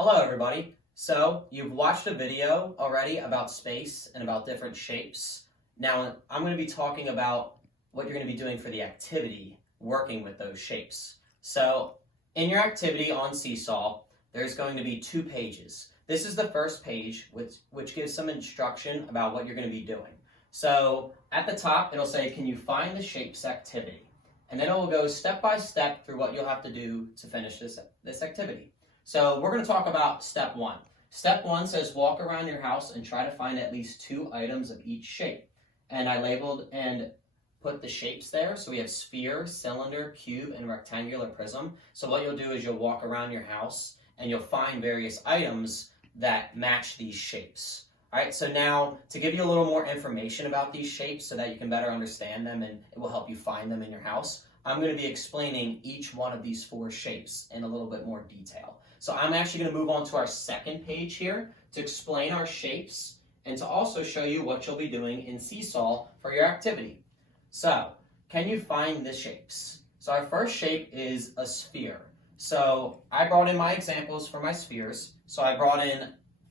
Hello everybody. So you've watched a video already about space and about different shapes. Now I'm going to be talking about what you're going to be doing for the activity working with those shapes. So in your activity on Seesaw, there's going to be 2 pages. This is the first page which gives some instruction about what you're going to be doing. So at the top it'll say, can you find the shapes activity? And then it will go step by step through what you'll have to do to finish this activity. So we're going to talk about step 1. Step 1 says walk around your house and try to find at least 2 items of each shape. And I labeled and put the shapes there. So we have sphere, cylinder, cube, and rectangular prism. So what you'll do is you'll walk around your house and you'll find various items that match these shapes. All right, so now to give you a little more information about these shapes so that you can better understand them and it will help you find them in your house, I'm going to be explaining each one of these 4 shapes in a little bit more detail. So I'm actually going to move on to our second page here to explain our shapes and to also show you what you'll be doing in Seesaw for your activity. So, can you find the shapes? So our first shape is a sphere. So I brought in my examples for my spheres. So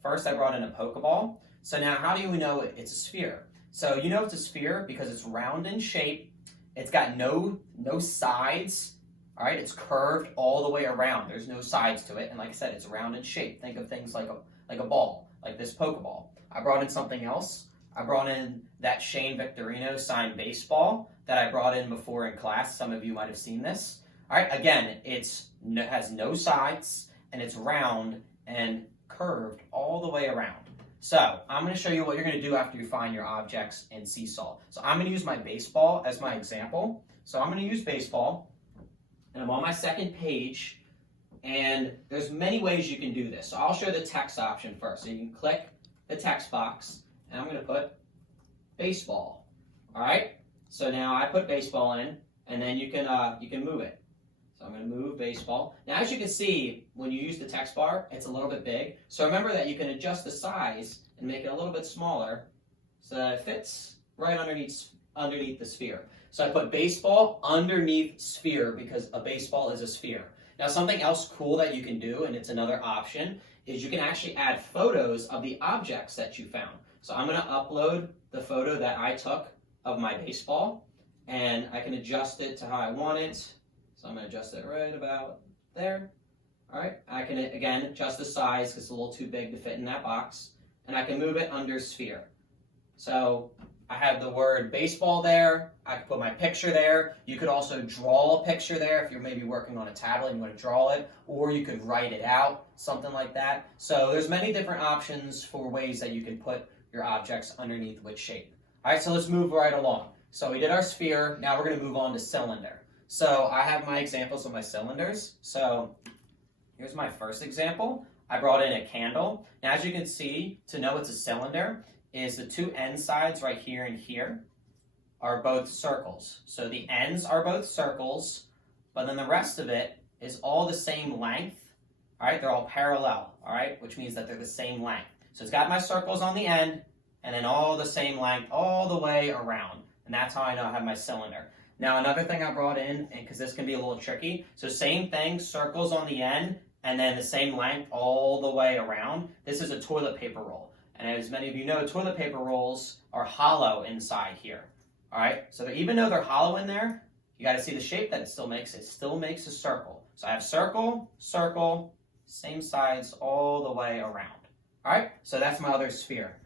first I brought in a Pokeball. So now how do we know it's a sphere? So you know it's a sphere because it's round in shape. It's got no sides. All right, it's curved all the way around. There's no sides to it. And like I said, it's round in shape. Think of things like a ball, like this Pokeball. I brought in something else. I brought in that Shane Victorino signed baseball that I brought in before in class. Some of you might have seen this. All right, again, it has no sides, and it's round and curved all the way around. So I'm going to show you what you're going to do after you find your objects in Seesaw. So I'm going to use my baseball as my example. So I'm going to use baseball, and I'm on my second page, and there's many ways you can do this. So I'll show the text option first. So you can click the text box, and I'm going to put baseball. All right. So now I put baseball in, and then you can move it. So I'm going to move baseball. Now, as you can see, when you use the text bar, it's a little bit big. So remember that you can adjust the size and make it a little bit smaller so that it fits right underneath the sphere. So I put baseball underneath sphere because a baseball is a sphere. Now, something else cool that you can do, and it's another option, is you can actually add photos of the objects that you found. So I'm going to upload the photo that I took of my baseball, and I can adjust it to how I want it. So I'm going to adjust it right about there. All right, I can, again, adjust the size because it's a little too big to fit in that box. And I can move it under sphere. So I have the word baseball there. I can put my picture there. You could also draw a picture there if you're maybe working on a tablet and you want to draw it. Or you could write it out, something like that. So there's many different options for ways that you can put your objects underneath which shape. All right, so let's move right along. So we did our sphere. Now we're going to move on to cylinder. So I have my examples of my cylinders. So here's my first example. I brought in a candle. Now as you can see, to know it's a cylinder is the 2 end sides right here and here are both circles. So the ends are both circles, but then the rest of it is all the same length. All right, they're all parallel, all right, which means that they're the same length. So it's got my circles on the end and then all the same length all the way around. And that's how I know I have my cylinder. Now, another thing I brought in, and because this can be a little tricky, so same thing, circles on the end, and then the same length all the way around. This is a toilet paper roll. And as many of you know, toilet paper rolls are hollow inside here. All right, so even though they're hollow in there, you got to see the shape that it still makes. It still makes a circle. So I have circle, circle, same sides all the way around. All right, so that's my other sphere.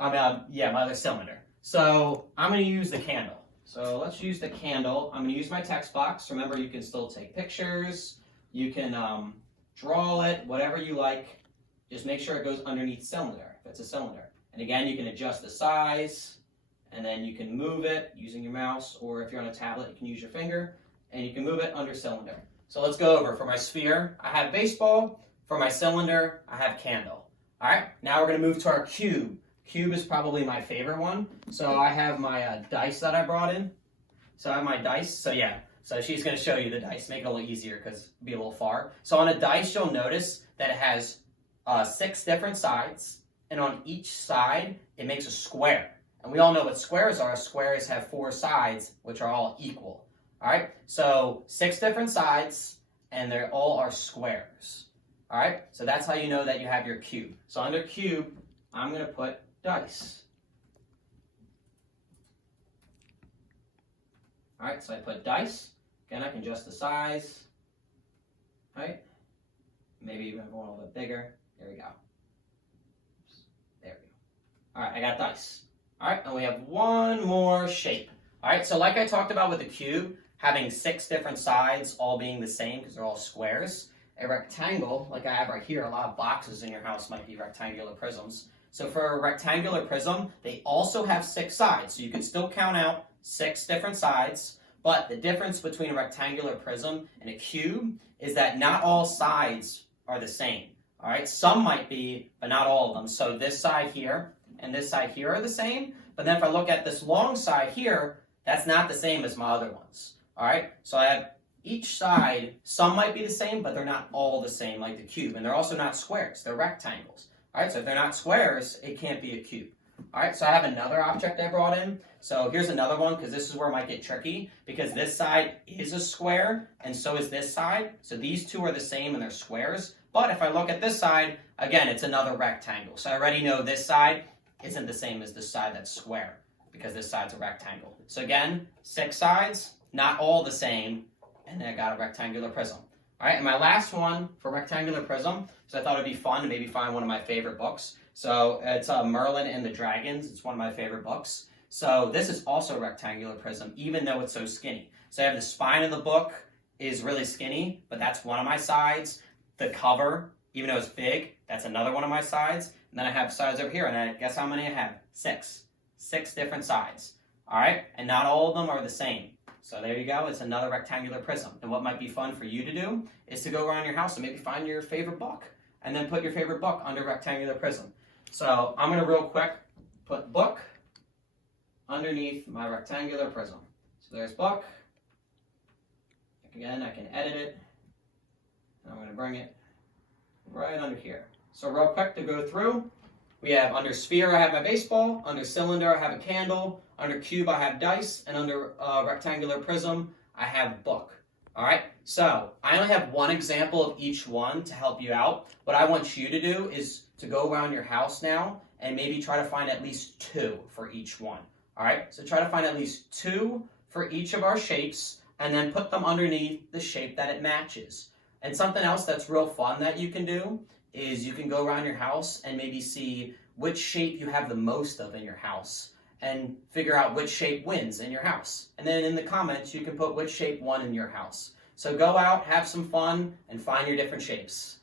my other cylinder. So I'm going to use the candle. So let's use the candle. I'm going to use my text box. Remember, you can still take pictures. You can draw it, whatever you like. Just make sure it goes underneath cylinder, if it's a cylinder. And again, you can adjust the size, and then you can move it using your mouse, or if you're on a tablet, you can use your finger, and you can move it under cylinder. So let's go over. For my sphere, I have baseball. For my cylinder, I have candle. All right, now we're going to move to our cube. Cube is probably my favorite one. So I have my dice that I brought in. So I have my dice. So she's going to show you the dice, make it a little easier because it'll be a little far. So on a dice, you'll notice that it has 6 different sides, and on each side, it makes a square. And we all know what squares are. Squares have 4 sides, which are all equal. All right, so 6 different sides, and they all are squares. All right, so that's how you know that you have your cube. So under cube, I'm going to put dice. All right, so I put dice. Again, I can adjust the size. All right, maybe even go a little bit bigger. There we go. There we go. All right, I got dice. All right, and we have one more shape. All right, so like I talked about with the cube, having 6 different sides all being the same because they're all squares. A rectangle, like I have right here, a lot of boxes in your house might be rectangular prisms. So for a rectangular prism, they also have 6 sides. So you can still count out 6 different sides, but the difference between a rectangular prism and a cube is that not all sides are the same. All right, some might be, but not all of them. So this side here and this side here are the same, but then if I look at this long side here, that's not the same as my other ones. All right, so I have each side, some might be the same, but they're not all the same like the cube, and they're also not squares, they're rectangles. All right, so if they're not squares, it can't be a cube. All right, so I have another object I brought in. So here's another one, because this is where it might get tricky, because this side is a square, and so is this side. So these two are the same, and they're squares. But if I look at this side, again, it's another rectangle. So I already know this side isn't the same as this side that's square, because this side's a rectangle. So again, 6 sides, not all the same, and then I got a rectangular prism. All right, and my last one for rectangular prism, so I thought it'd be fun to maybe find one of my favorite books. So it's Merlin and the Dragons. It's one of my favorite books. So this is also a rectangular prism, even though it's so skinny. So I have the spine of the book is really skinny, but that's one of my sides. The cover, even though it's big, that's another one of my sides. And then I have sides over here, and I guess how many I have? 6. 6 different sides. All right, and not all of them are the same. So there you go, it's another rectangular prism. And what might be fun for you to do is to go around your house and maybe find your favorite book and then put your favorite book under rectangular prism. So I'm going to real quick put book underneath my rectangular prism. So there's book. Again, I can edit it. And I'm going to bring it right under here. So real quick to go through, we have under sphere I have my baseball, under cylinder I have a candle, under cube I have dice, and under rectangular prism I have book. All right, so I only have one example of each one to help you out. What I want you to do is to go around your house now and maybe try to find at least 2 for each one. All right, so try to find at least 2 for each of our shapes and then put them underneath the shape that it matches. And something else that's real fun that you can do is you can go around your house and maybe see which shape you have the most of in your house and figure out which shape wins in your house. And then in the comments, you can put which shape won in your house. So go out, have some fun, and find your different shapes.